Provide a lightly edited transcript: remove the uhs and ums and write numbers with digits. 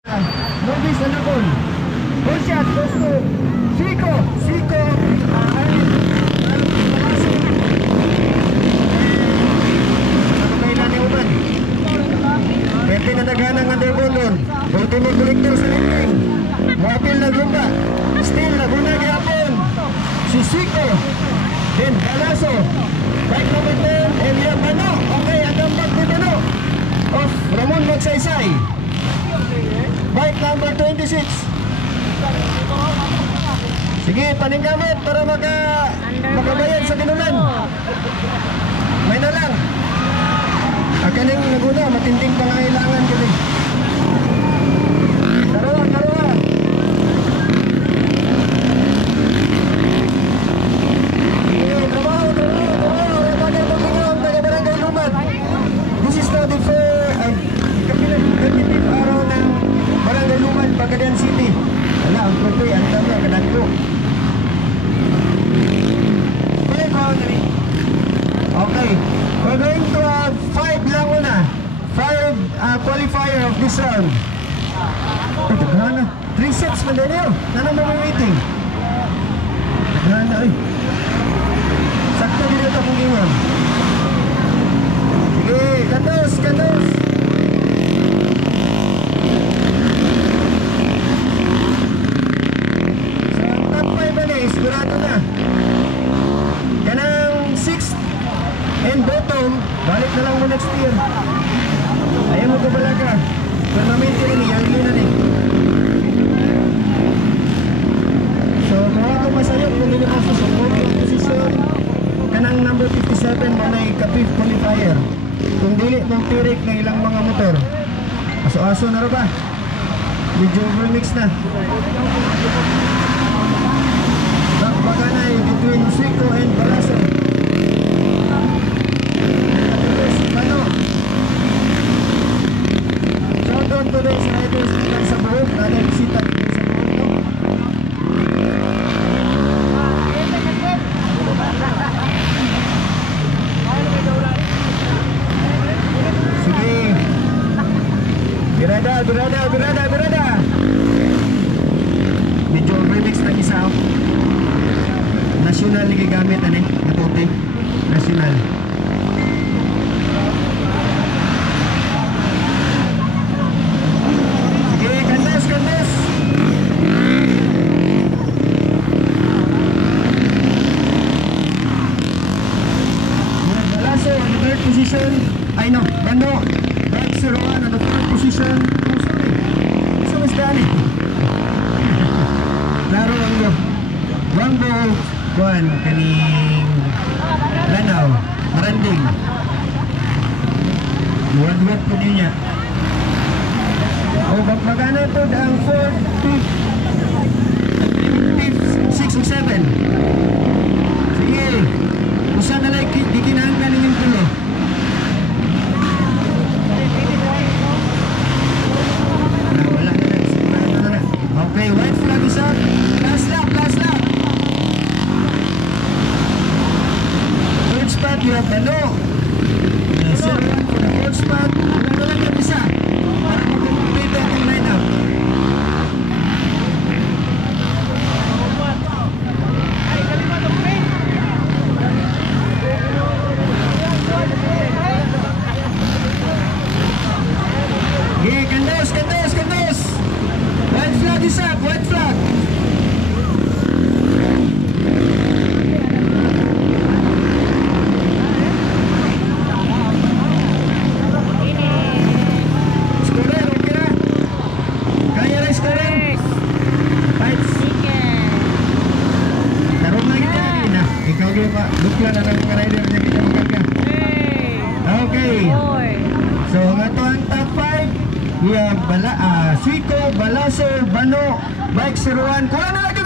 Nobis Anacol. Good shot, goes to Zico. Zico. Pwede na naghanang underball doon. Ultimate collector sa linking. Mapil na gumba. Still naguna gihapon. Si Zico. Then Galaso. Bike number 10. Elia Bano. Okay, ang dampak ni Bano. Of Ramon Magsaysay. Bike number 26. Sige, paninggamot para makabayad sa tinulan. May na lang. Akaling naguna, matinding pangailangan ko rin. Darawa, darawa. Sige, trabaho, trabaho, trabaho. Taga Paglingaw, taga Barangay Lumad. This is now the competitive araw ng Barangay Lumad, Pagadian City. Wala, ang prope, ang dami, ang kadaglo. Okay, we're going to have 5 lang una. 5 qualifier of this round. Ito, 3 sets man din yun. Nanang mawaiting. Ay. Sakto din ito kung gingan. Sige, kandos, kandos. So, ang top 5 ba na, sigurado na. Kanang 6th and bottom, balik na lang mo next year. Ayaw mo kabala ka. Tournament yun, yang yun na rin. So, mga ko masayot kung nila ako sa 4th position. Kanang number 57 mo na ka-5th qualifier. Kung dili mong tirik ng ilang mga motor. Aso-aso na rin ba? Medyo overmix na. Bakanay between Zico and Balaso. Shout out today sa riders ng sa buhok. Nalabisita dito sa buhok, no? Sige. Birada, birada, birada, birada. Medyo remix na isa. National lagi gamit ani, natuti. National. Sige, kandas, kandas. Galaso on the 3rd position. Ay no, Bano. Brad Siroan on the 4th position. Oh, sorry. So is Danny. Laro ang yo. One ball. Kuan kaning Lanao, Maranding. Buwan-buwan po niya. O magpagana po ang 4th, 5th, 6th, 7. Sige. Usa na lang di kinahanglan ninyong tulo. Wala na lang. Sigurado na. Okay, white flag is up. Last lap, last lap. Spot, you have Bano. Sir, for the fourth spot, wala na lang yung isa para mag-complete ang line-up. Okay, kandos, kandos, kandos. White flag is up, white flag. Lukla na ng rider niya kita magkaga. Okay. So nga to ang top 5. We have Zico, Balaso, Bano, Bike Siruan. Kuha na lagi!